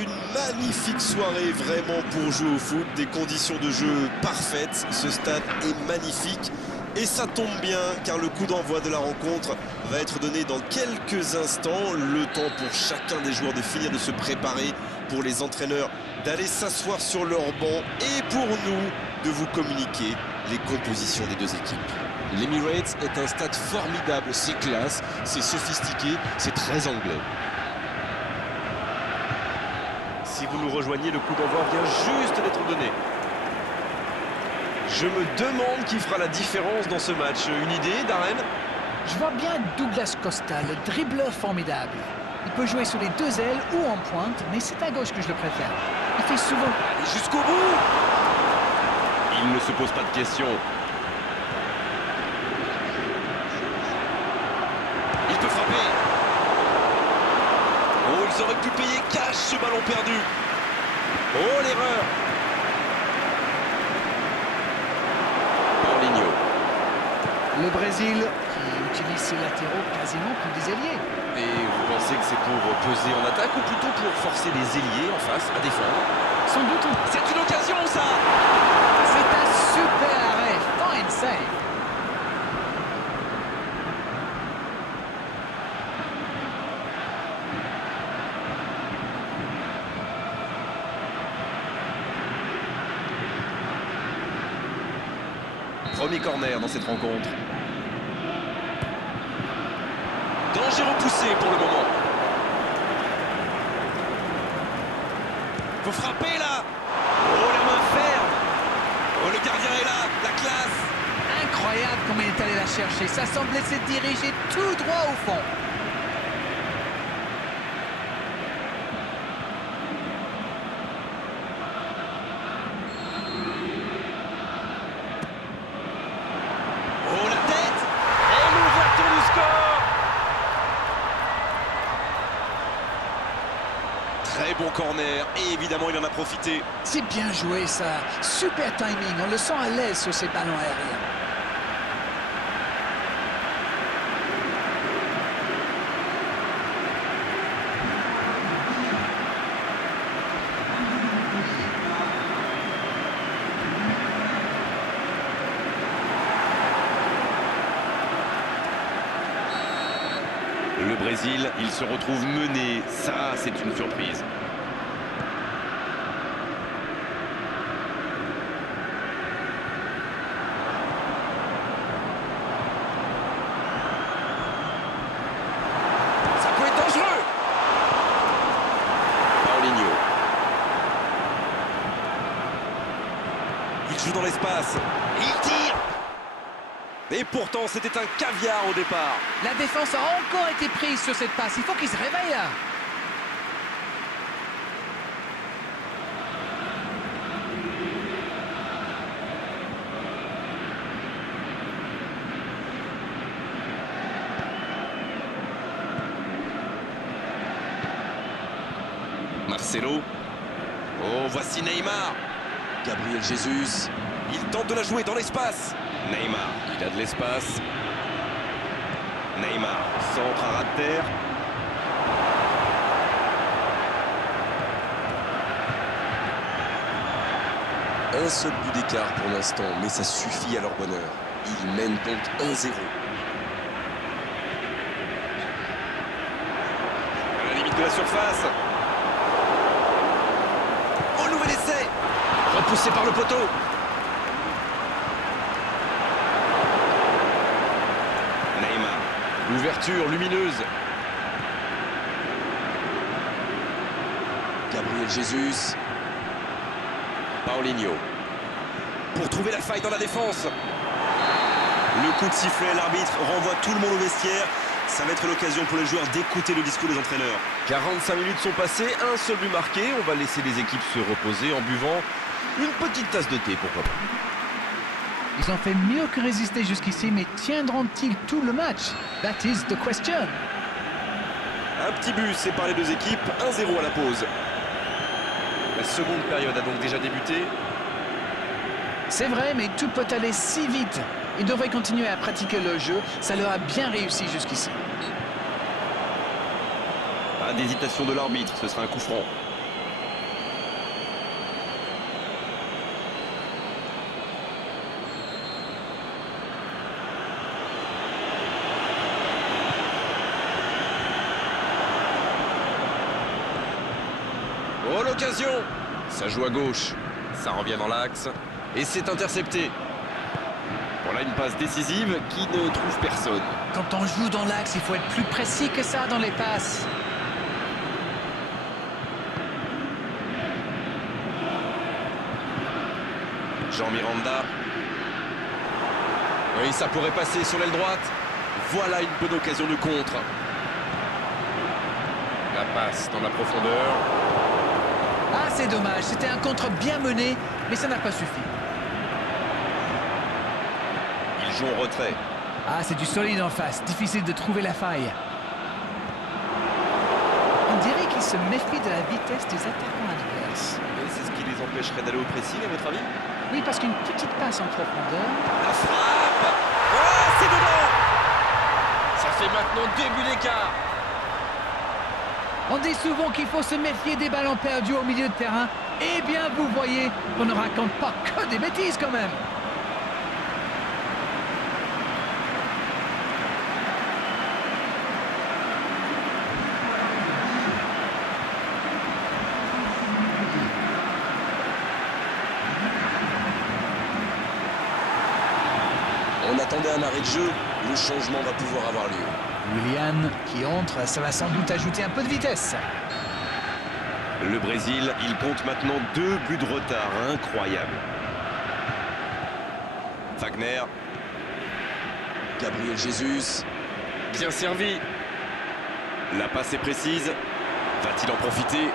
une magnifique soirée vraiment pour jouer au foot. Des conditions de jeu parfaites. Ce stade est magnifique. Et ça tombe bien car le coup d'envoi de la rencontre va être donné dans quelques instants. Le temps pour chacun des joueurs de finir de se préparer, pour les entraîneurs d'aller s'asseoir sur leur banc et pour nous de vous communiquer les compositions des deux équipes. L'Emirates est un stade formidable, c'est classe, c'est sophistiqué, c'est très anglais. Si vous nous rejoignez, le coup d'envoi vient juste d'être donné. Je me demande qui fera la différence dans ce match. Une idée, Darren? Je vois bien Douglas Costa, le dribbleur formidable. Il peut jouer sur les deux ailes ou en pointe, mais c'est à gauche que je le préfère. Il fait souvent... Allez, jusqu'au bout! Il ne se pose pas de questions. Il peut frapper. Oh, ils auraient pu payer cash ce ballon perdu. Oh, l'erreur! Paulinho. Le Brésil, qui utilise ses latéraux quasiment comme des ailiers. Et vous pensez que c'est pour peser en attaque ou plutôt pour forcer les ailiers en face à défendre? Sans doute. C'est une occasion, ça! C'est un super arrêt. Fine save. Premier corner dans cette rencontre. Danger repoussé pour le moment. Faut frapper là. Oh, la main ferme. Oh, le gardien est là, la classe. Incroyable comme il est allé la chercher. Ça semblait se diriger tout droit au fond. Oh, la tête. Et l'ouverture du score. Très bon corner. Et évidemment, il en a profité. C'est bien joué ça. Super timing. On le sent à l'aise sur ces ballons aériens. Le Brésil, il se retrouve mené. Ça, c'est une surprise. Ça peut être dangereux. Paulinho. Il joue dans l'espace. Il tire. Et pourtant, c'était un caviar au départ. La défense a encore été prise sur cette passe. Il faut qu'il se réveille là. Marcelo. Oh, voici Neymar. Gabriel Jesus. Il tente de la jouer dans l'espace. Neymar, il a de l'espace. Neymar, centre à ras de terre. Un seul but d'écart pour l'instant, mais ça suffit à leur bonheur. Ils mènent donc 1-0. À la limite de la surface. Oh, nouvel essai. Repoussé par le poteau. Neymar. Ouverture lumineuse. Gabriel Jesus. Paulinho. Pour trouver la faille dans la défense. Le coup de sifflet, l'arbitre renvoie tout le monde au vestiaire. Ça va être l'occasion pour les joueurs d'écouter le discours des entraîneurs. 45 minutes sont passées, un seul but marqué. On va laisser les équipes se reposer en buvant une petite tasse de thé, pourquoi pas. Ils ont fait mieux que résister jusqu'ici, mais tiendront-ils tout le match? That is the question. Un petit but sépare les deux équipes, 1-0 à la pause. La seconde période a donc déjà débuté. C'est vrai, mais tout peut aller si vite. Ils devraient continuer à pratiquer le jeu. Ça leur a bien réussi jusqu'ici. Pas d'hésitation de l'arbitre, ce sera un coup franc. Oh, l'occasion! Ça joue à gauche. Ça revient dans l'axe. Et c'est intercepté. Voilà une passe décisive qui ne trouve personne. Quand on joue dans l'axe, il faut être plus précis que ça dans les passes. Jean Miranda. Oui, ça pourrait passer sur l'aile droite. Voilà une bonne occasion de contre. La passe dans la profondeur. Ah, c'est dommage. C'était un contre bien mené, mais ça n'a pas suffi. Il joue en retrait. Ah, c'est du solide en face. Difficile de trouver la faille. On dirait qu'ils se méfient de la vitesse des attaquants adverses. Et c'est ce qui les empêcherait d'aller au pressing, à votre avis? Oui, parce qu'une petite passe en profondeur... La frappe! Oh, c'est dedans! Ça fait maintenant 2 buts d'écart. On dit souvent qu'il faut se méfier des ballons perdus au milieu de terrain. Eh bien, vous voyez, on ne raconte pas que des bêtises quand même. On attendait un arrêt de jeu. Le changement va pouvoir avoir lieu. Willian qui entre, ça va sans doute ajouter un peu de vitesse. Le Brésil, il compte maintenant 2 buts de retard. Incroyable. Wagner. Gabriel Jesus. Bien servi. La passe est précise. Va-t-il en profiter?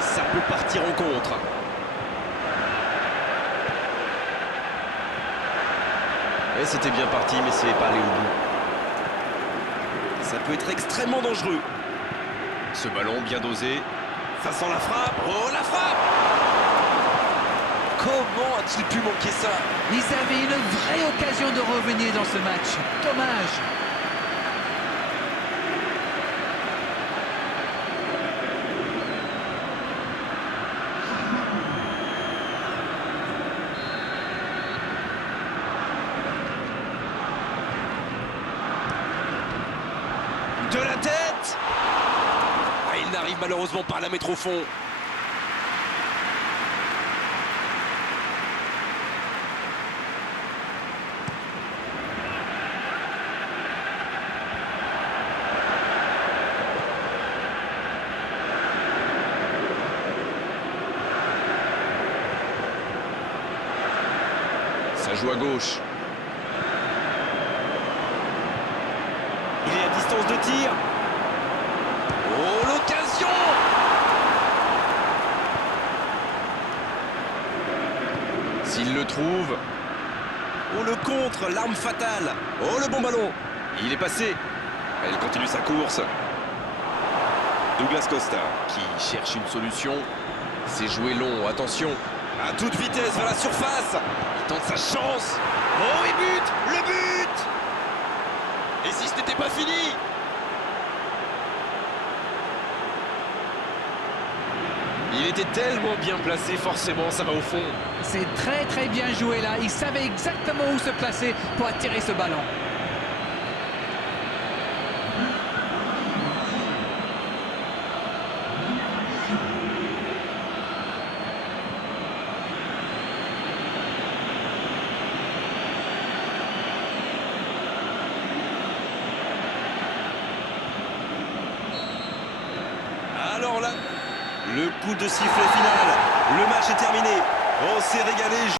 Ça peut partir en contre. Et c'était bien parti, mais c'est pas allé au bout. Ça peut être extrêmement dangereux. Ce ballon bien dosé. Ça sent la frappe. Oh, la frappe! Comment a-t-il pu manquer ça? Ils avaient une vraie occasion de revenir dans ce match. Dommage. De la tête! Ah, il n'arrive malheureusement pas à la mettre au fond. Ça joue à gauche. Il est à distance de tir. Oh, l'occasion! S'il le trouve. Oh, le contre, l'arme fatale. Oh, le bon ballon! Il est passé. Elle continue sa course. Douglas Costa. Qui cherche une solution. C'est joué long, attention. À toute vitesse vers la surface. Il tente sa chance. Oh, et but! Le but! Et si ce n'était pas fini? Il était tellement bien placé, forcément, ça va au fond. C'est très très bien joué là. Il savait exactement où se placer pour attirer ce ballon. Alors là, le coup de sifflet final. Le match est terminé. On s'est régalé.